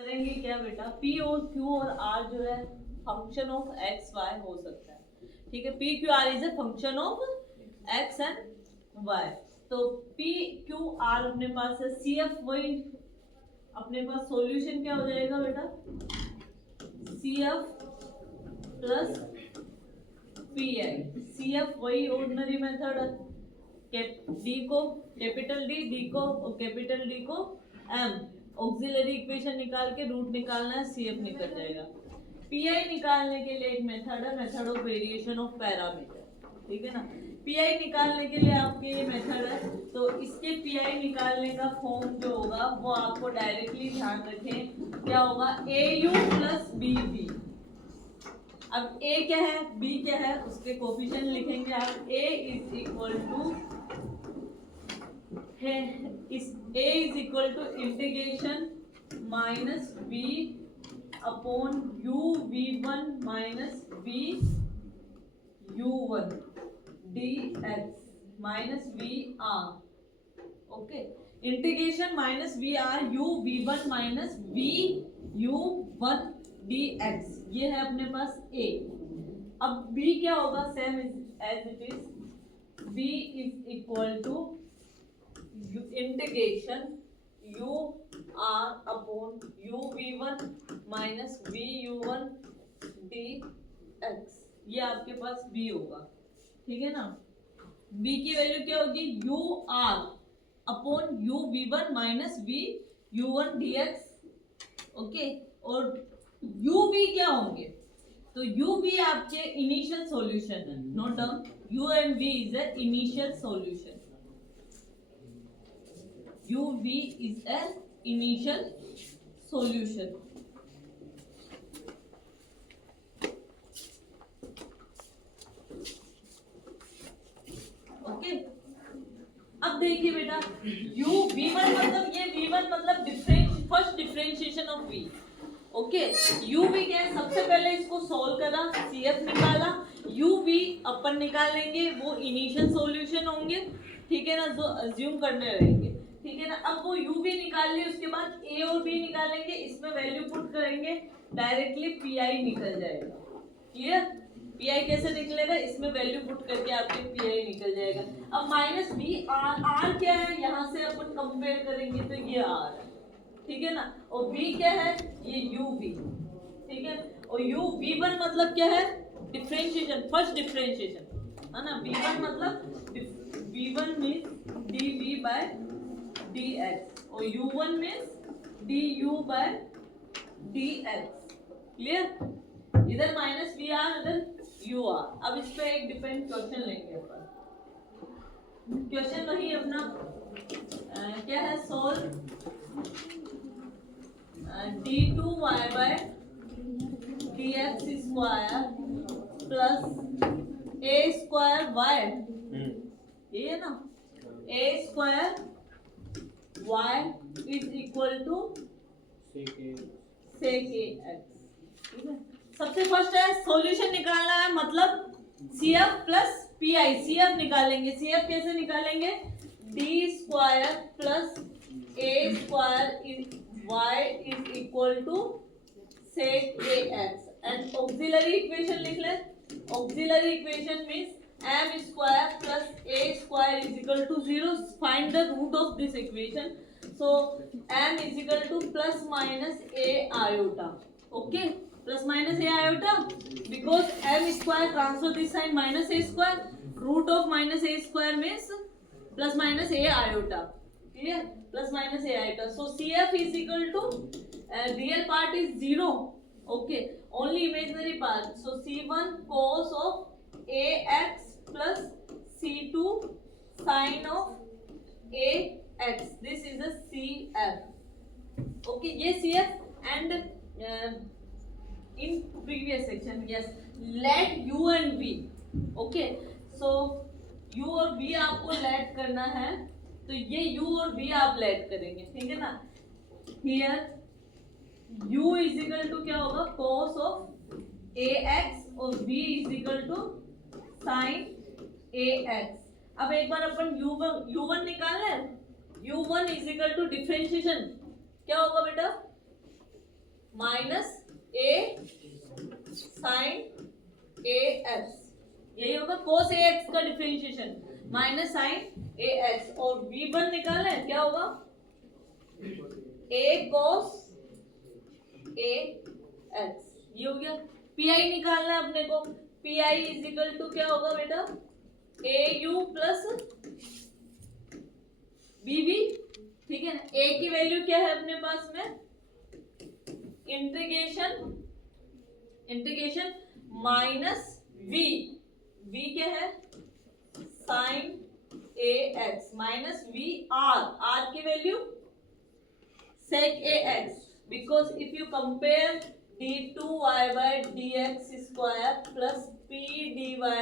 करेंगे क्या बेटा, पी और क्यू और आर जो है फंक्शन ऑफ एक्स वाई हो सकता है। ठीक है, P Q R is a function of X and Y. तो पी क्यू आर अपने पास है, सी एफ वही अपने पास सॉल्यूशन क्या हो जाएगा बेटा, C F plus P I. C F वही ऑर्डिनरी मेथड, डी को कैपिटल डी को और कैपिटल डी को एम, ऑक्सिलरी इक्वेशन निकाल के रूट निकालना है, सी एफ निकल जाएगा। पी आई निकालने के लिए एक मेथड है, method of variation of parameter. ठीक है ना, पी आई निकालने के लिए आपके ये मेथड है, तो इसके पी आई निकालने का फॉर्म जो होगा वो आपको डायरेक्टली ध्यान रखें क्या होगा, ए यू प्लस बी बी। अब a क्या है, b क्या है, उसके कोफिशिएंट लिखेंगे आप। a इज इक्वल टू है इस a is equal to integration minus b upon u v1 minus v u1 dx minus v r। Okay, integration minus v r u v1 minus v u1 dx, ये है अपने पास a। अब b क्या होगा, same as it is, b is equal to integration u r upon u v1 minus v u1 dx, ये आपके पास b होगा। ठीक है ना, b की वैल्यू क्या होगी, u r upon u v1 minus v u1 dx। Okay, और u v क्या होंगे, तो u v आपके इनिशियल सॉल्यूशन है, note down, u and v is a initial solution, u v is a initial solution. Okay, अब देखिए बेटा, u v1 मतलब ये v1 मतलब first differentiation of v। Okay, u v क्या है, सबसे पहले इसको सोल्व करा, सी एफ निकाला, u v अपन निकालेंगे वो इनिशियल सॉल्यूशन होंगे। ठीक है ना, जो अज्यूम करने रहेंगे। ठीक है ना, अब वो u v निकाल लिए, उसके बाद a और b निकालेंगे, इसमें वैल्यू पुट करेंगे, डायरेक्टली पी आई निकल जाएगा। क्लियर, पी आई कैसे निकलेगा, इसमें वैल्यू पुट करके आपके पी आई निकल जाएगा। अब माइनस बी आर, आर क्या है, यहाँ से अपन कंपेयर करेंगे तो ये आर है। ठीक है ना, और v क्या है, ये u v। ठीक है, और u v1 मतलब क्या है, डिफरेंशिएशन, फर्स्ट डिफरेंशिएशन है ना, v1 मतलब v1 means dv by dx और u1 means du by dx। Clear, इधर माइनस वी आर, इधर यू आर। अब इस पे एक डिपेंड क्वेश्चन लेंगे अपन, क्वेश्चन वही अपना क्या है, solve d2y by dx square plus a square y, ये है ना, a square y is equal to sec x। ठीक है, सबसे फर्स्ट है सॉल्यूशन निकालना है, मतलब C F plus P I. C F निकालेंगे, सी एफ कैसे निकालेंगे, D square plus A square y is equal to sec ax and auxiliary equation लिख ले, auxiliary equation means m square plus a square is equal to 0, find the root of this equation, so m is equal to plus minus a iota। okay, plus minus a iota because m square transfer this sign minus a square, root of minus a square means plus minus a iota। clear, plus minus a iota, so cf is equal to real part is 0, okay, only imaginary part, so c1 cos of ax plus c2 sin of ax, this is a cf। okay, ये cf and in previous section, yes, let u and v। okay, so u और v आपको let करना है, तो ये u और v आप late करेंगे। ठीक है ना, here u is equal to क्या होगा, cos ऑफ ax और v is equal to sin ax। अब एक बार अपन u1 निकालना है, u1 is equal to differentiation क्या होगा बेटा, माइनस ए साइन ए एक्स, यही होगा कोस ए एक्स का डिफरेंशिएशन, माइनस साइन ए एक्स। और v1 निकालना है, क्या होगा ए कोस ए एक्स, ये हो गया। पी निकालना है अपने को, P I is equal to क्या होगा बेटा, A U plus B V, ठीक है ना। ए की वैल्यू क्या है अपने पास में, इंटीग्रेशन माइनस वी, वी क्या है sine A x, minus we are, are की value sec a x, because if you compare d2y by dx square plus p dy by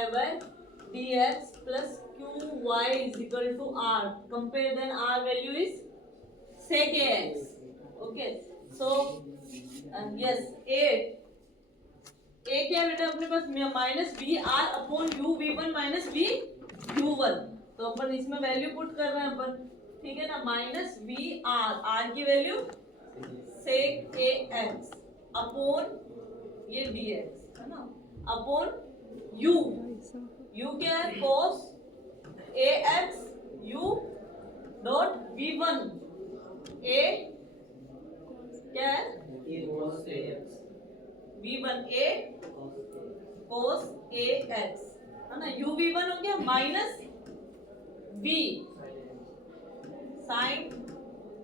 dx plus qy is equal to r, compare, then r value is sec a x. Okay, so yes, a क्या है बेटा अपने पास minus we r upon u v one minus v u one, तो अपन इसमें value put कर रहे हैं अपन, ठीक है ना। माइनस वी आर, आर की value sec a x upon ये डी एक्स है ना, अपॉन यू, यू क्या है cos a x u dot v one, a क्या है v one a cos a x है ना, यू वी वन हो गया minus v sine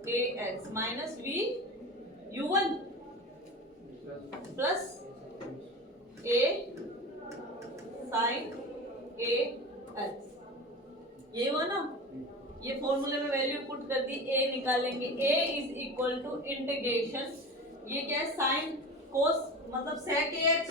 A x minus v u one plus a sine A x, ये हुआ ना। ये फॉर्मूले में वैल्यू पुट कर दी, ए निकालेंगे, ए इज इक्वल टू इंटीग्रेशन, ये क्या है साइन कोस मतलब सेक ए एक्स